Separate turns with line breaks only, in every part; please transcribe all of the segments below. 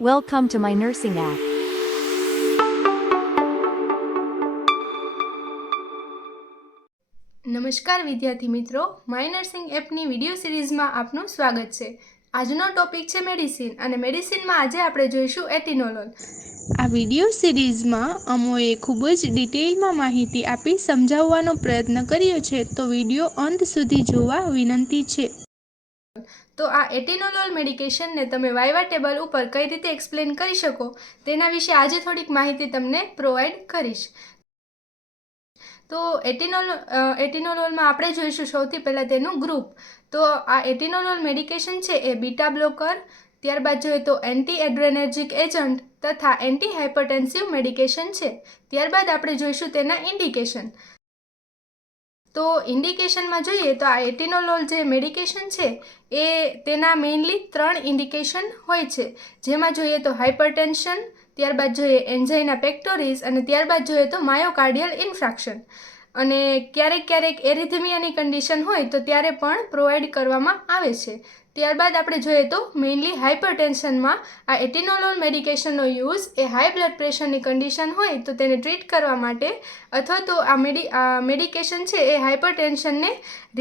Welcome to my nursing app.
નમસ્કાર વિદ્યાર્થી મિત્રો માય નર્સિંગ એપની વીડિયો સિરીઝમાં આપનું સ્વાગત છે. આજનો ટોપિક છે મેડિસિન અને મેડિસિનમાં આજે આપણે જોઈશું એટિનોલોલ
આ વિડિયો સિરીઝમાં અમોએ ખૂબ જ ડિટેલમાં માહિતી આપી સમજાવવાનો પ્રયત્ન કર્યો છે તો વિડિયો અંત સુધી જોવા વિનંતી છે.
તો આ એટિનોલોલ મેડિકેશનને તમે વાયવા ટેબલ ઉપર કઈ રીતે એક્સપ્લેન કરી શકો તેના વિશે આજે થોડીક માહિતી તમને પ્રોવાઈડ કરીશ. તો એટિનોલ એટિનોલોલમાં આપણે જોઈશું સૌથી પહેલાં તેનું ગ્રુપ. તો આ એટિનોલોલ મેડિકેશન છે એ બીટા બ્લોકર, ત્યારબાદ જોઈએ તો એન્ટી એડ્રેનર્જિક એજન્ટ તથા એન્ટી હાઇપરટેન્સિવ મેડિકેશન છે. ત્યારબાદ આપણે જોઈશું તેના ઇન્ડિકેશન. તો ઇન્ડિકેશનમાં જોઈએ તો આ એટિનોલોલ જે મેડિકેશન છે, એ તેના મેઇનલી ત્રણ ઇન્ડિકેશન હોય છે. જેમાં જોઈએ તો હાઇપરટેન્શન ત્યારબાદ જોઈએ એન્ઝાઇના પેક્ટોરિસ અને ત્યારબાદ જોઈએ તો માયોકાર્ડિયલ ઇન્ફ્રાક્શન અને ક્યારેક ક્યારેક એરિથમિયાની કન્ડિશન હોય તો ત્યારે પણ પ્રોવાઈડ કરવામાં આવે છે. ત્યારબાદ આપણે જોઈએ તો મેઇનલી હાઇપરટેન્શનમાં આ એટિનોલોલ મેડિકેશનનો યુઝ એ હાઈ બ્લડ પ્રેશરની કન્ડિશન હોય તો તેને ટ્રીટ કરવા માટે અથવા તો આ મેડિ મેડિકેશન છે એ હાઇપરટેન્શનને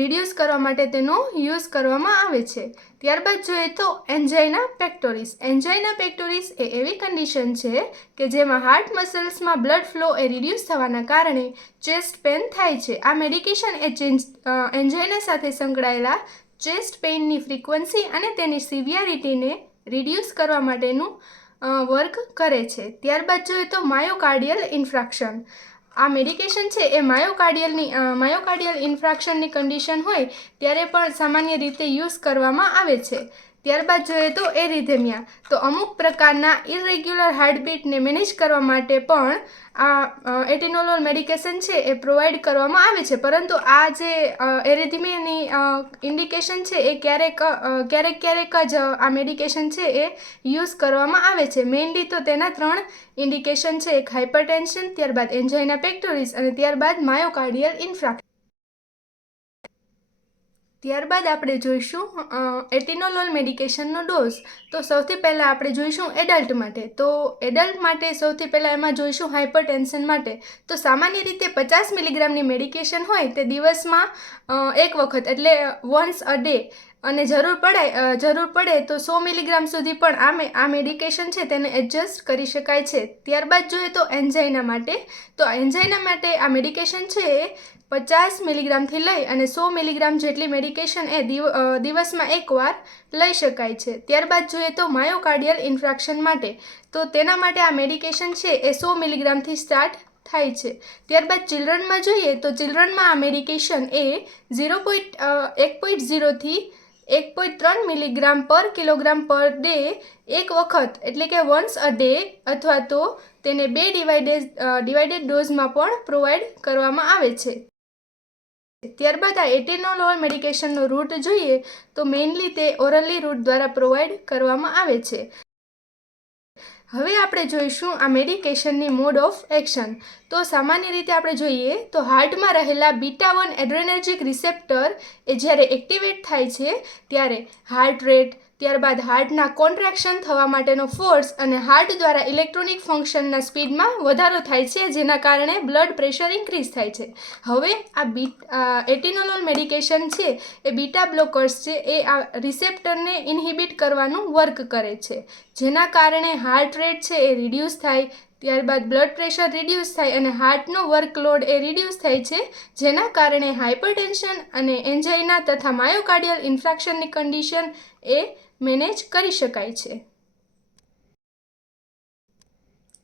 રિડ્યુસ કરવા માટે તેનો યુઝ કરવામાં આવે છે. ત્યારબાદ જોઈએ તો એન્જાઇના પેક્ટોરિસ એન્જાઇના પેક્ટોરિસ એ એવી કન્ડિશન છે કે જેમાં હાર્ટ મસલ્સમાં બ્લડ ફ્લો એ રિડ્યુસ થવાના કારણે ચેસ્ટ પેન થાય છે. આ મેડિકેશન એ ચેન્જ એન્જાઇના સાથે સંકળાયેલા ચેસ્ટ પેઇનની ફ્રિકવન્સી અને તેની સિવિયરિટીને રિડ્યુસ કરવા માટેનું વર્ક કરે છે. ત્યારબાદ જોઈએ તો માયોકાર્ડિયલ ઇન્ફ્રાક્શન. આ મેડિકેશન છે, એ માયોકાર્ડિયલની માયોકાર્ડિયલ ઇન્ફ્રાક્શનની કન્ડિશન હોય, ત્યારે પણ સામાન્ય રીતે યુઝ કરવામાં આવે છે. ત્યારબાદ જોઈએ તો એરિધેમિયા. તો અમુક પ્રકારના ઇરેગ્યુલર હાર્ટબીટને મેનેજ કરવા માટે પણ આ એટિનોલોલ મેડિકેશન છે એ પ્રોવાઈડ કરવામાં આવે છે. પરંતુ આ જે એરિધમિયાની ઇન્ડિકેશન છે એ ક્યારેક ક્યારેક ક્યારેક જ આ મેડિકેશન છે એ યુઝ કરવામાં આવે છે. મેઇનલી તો તેના ત્રણ ઇન્ડિકેશન છે. એક હાઇપરટેન્શન ત્યારબાદ એન્જાઇના પેક્ટોરિસ અને ત્યારબાદ માયોકાર્ડિયલ ઇન્ફ્રાક્શન ત્યારબાદ આપણે જોઈશું એટિનોલોલ મેડિકેશનનો ડોઝ. તો સૌથી પહેલાં આપણે જોઈશું એડલ્ટ માટે. તો એડલ્ટ માટે સૌથી પહેલાં એમાં જોઈશું હાઇપરટેન્શન માટે. તો સામાન્ય રીતે પચાસ મિલીગ્રામની મેડિકેશન હોય તે દિવસમાં એક વખત એટલે વન્સ અ ડે. અને જરૂર પડે જરૂર પડે તો સો મિલીગ્રામ સુધી પણ આ મે, આ મેડિકેશન છે તેને એડજસ્ટ કરી શકાય છે. ત્યારબાદ જોઈએ તો એન્ઝાઇના માટે. તો એન્ઝાઇના માટે આ મેડિકેશન છે એ પચાસ મિલીગ્રામથી લઈ અને સો મિલીગ્રામ જેટલી મેડિકેશન એ દિવ દિવસમાં એકવાર લઈ શકાય છે. ત્યારબાદ જોઈએ તો માયોકાર્ડિયલ ઇન્ફ્રાક્શન માટે. તો તેના માટે આ મેડિકેશન છે એ સો મિલીગ્રામથી સ્ટાર્ટ થાય છે. ત્યારબાદ ચિલ્ડ્રનમાં જોઈએ તો ચિલ્ડ્રનમાં આ મેડિકેશન એ ઝીરો પોઈન્ટ એક પોઈન્ટ ઝીરોથી એક પોઈન્ટ ત્રણ મિલીગ્રામ પર કિલોગ્રામ પર ડે એક વખત. એટલે કે વન્સ અ ડે અથવા તો તેને બે ડિવાઇડેડ ડિવાઇડેડ ડોઝમાં પણ પ્રોવાઈડ કરવામાં આવે છે. ત્યારબાદ આ એટેનોલોલ મેડિકેશનનો રૂટ જોઈએ તો મેઇનલી તે ઓરલી રૂટ દ્વારા પ્રોવાઈડ કરવામાં આવે છે. હવે આપણે જોઈશું આ મેડિકેશનની મોડ ઓફ એક્શન. તો સામાન્ય રીતે આપણે જોઈએ તો હાર્ટમાં રહેલા બીટા વન એડ્રેનર્જિક રિસેપ્ટર એ જ્યારે એક્ટિવેટ થાય છે, ત્યારે હાર્ટ રેટ ત્યારબાદ હાર્ટના કોન્ટ્રાક્શન થવા માટેનો ફોર્સ અને હાર્ટ દ્વારા ઇલેક્ટ્રોનિક ફંક્શનના સ્પીડમાં વધારો થાય છે, જેના કારણે બ્લડ પ્રેશર ઇન્ક્રીઝ થાય છે. હવે આ બી એટિનોલોલ મેડિકેશન છે, એ બીટા બ્લોકર્સ છે, એ આ રિસેપ્ટરને ઇન્હિબિટ કરવાનું વર્ક કરે છે. જેના કારણે હાર્ટ રેટ છે એ રિડ્યુસ થાય, ત્યારબાદ બ્લડ પ્રેશર રિડ્યુસ થાય અને હાર્ટનો વર્કલોડ એ રિડ્યુસ થાય છે, જેના કારણે હાઇપરટેન્શન અને એન્જાઇના તથા માયોકાર્ડિયલ ઇન્ફેક્શનની કન્ડિશન એ મેનેજ કરી શકાય છે.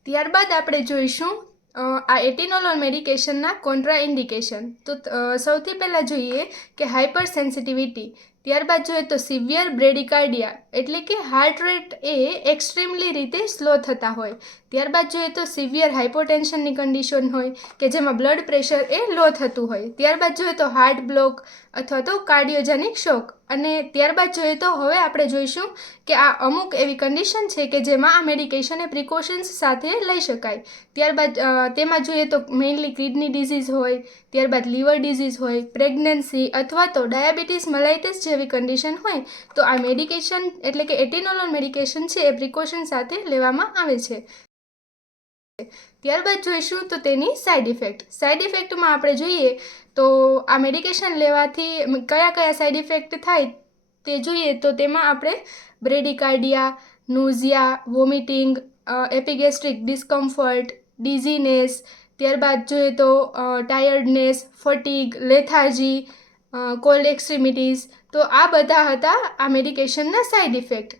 ત્યારબાદ આપણે જોઈશું આ એટિનોલોલ મેડિકેશનના કોન્ટ્રા ઇન્ડિકેશન તો સૌથી પહેલાં જોઈએ કે હાઇપર સેન્સિટિવિટી ત્યારબાદ જોઈએ તો સિવિયર બ્રેડિકાર્ડિયા, એટલે કે હાર્ટ રેટ એ એક્સ્ટ્રીમલી રીતે સ્લો થતા હોય. ત્યારબાદ જોઈએ તો સિવિયર હાઇપોટેન્શનની કન્ડિશન હોય, કે જેમાં બ્લડ પ્રેશર એ લો થતું હોય. ત્યારબાદ જોઈએ તો હાર્ટ બ્લોક અથવા તો કાર્ડિયોજેનિક શોક અને ત્યારબાદ જોઈએ તો હવે આપણે જોઈશું કે આ અમુક એવી કન્ડિશન છે કે જેમાં આ મેડિકેશન એ પ્રિકોશન્સ સાથે લઈ શકાય. ત્યારબાદ તેમાં જોઈએ તો મેઇનલી કિડની ડિઝીઝ હોય, ત્યારબાદ લીવર ડિઝીઝ હોય પ્રેગ્નન્સી અથવા તો ડાયાબિટીસ મલાઇટિસ જેવી કન્ડિશન હોય, તો આ મેડિકેશન એટલે કે એટિનોલોન મેડિકેશન છે, એ પ્રિકોશન સાથે લેવામાં આવે છે. ત્યારબાદ જોઈશું તો તેની સાઈડ ઇફેક્ટ સાઈડ ઇફેક્ટમાં આપણે જોઈએ તો આ મેડિકેશન લેવાથી કયા કયા સાઈડ ઇફેક્ટ થાય તે જોઈએ તો તેમાં આપણે બ્રેડિકાર્ડિયા નોઝિયા વોમિટિંગ એપિગેસ્ટ્રિક ડિસ્કમ્ફર્ટ ડિઝીનેસ ત્યારબાદ જોઈએ તો ટાયર્ડનેસ ફટીગ લેથાર્જી કોલ્ડ એક્સ્ટ્રીમિટીઝ તો આ બધા હતા આ મેડિકેશનના સાઈડ ઇફેક્ટ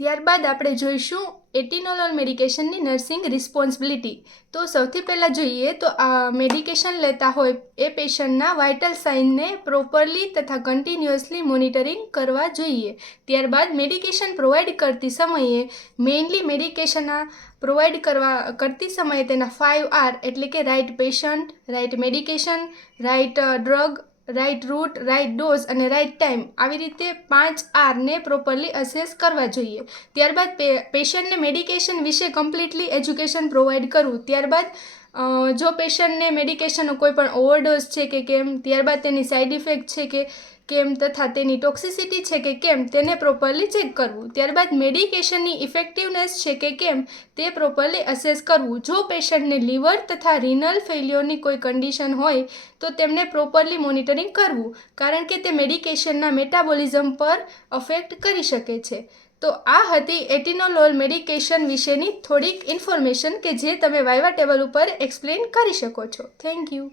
ત્યારબાદ આપણે જોઈશું એટિનોલોલ મેડિકેશનની નર્સિંગ રિસ્પોન્સિબિલિટી તો સૌથી પહેલાં જોઈએ તો આ મેડિકેશન લેતા હોય એ પેશન્ટના વાઇટલ સાઇનને પ્રોપરલી તથા કન્ટિન્યુઅસલી મોનિટરિંગ કરવા જોઈએ. ત્યારબાદ મેડિકેશન પ્રોવાઈડ કરતી સમયે મેઇનલી મેડિકેશન પ્રોવાઈડ કરવા, કરતી સમયે તેના ફાઇવ આર એટલે કે right patient right medication right drug right route right dose અને રાઇટ ટાઈમ આવી રીતે પાંચ આરને પ્રોપરલી અસેસ કરવા જોઈએ. ત્યારબાદ પેશન્ટને મેડિકેશન વિશે કમ્પ્લીટલી એજ્યુકેશન પ્રોવાઈડ કરવું. ત્યારબાદ જો પેશન્ટને મેડિકેશનનો કોઈ પણ ઓવરડોઝ છે કે કેમ, ત્યારબાદ તેની સાઈડ ઇફેક્ટ છે કે કેમ તથા તેની ટોક્સિસિટી છે કે કેમ, તેને પ્રોપરલી ચેક કરવું. ત્યારબાદ મેડિકેશનની ઇફેક્ટિવનેસ છે કે કેમ, તે પ્રોપરલી અસેસ કરવું. જો પેશન્ટને લીવર તથા રિનલ ફેલ્યોરની કોઈ કન્ડિશન હોય, તો તેમને પ્રોપરલી મોનિટરિંગ કરવું. કારણ કે તે મેડિકેશનના મેટાબોલિઝમ પર અફેક્ટ કરી શકે છે. તો આ હતી એટિનોલોલ મેડિકેશન વિશેની થોડીક ઇન્ફોર્મેશન કે જે તમે વાયવા ટેબલ ઉપર એક્સપ્લેન કરી શકો છો. Thank you.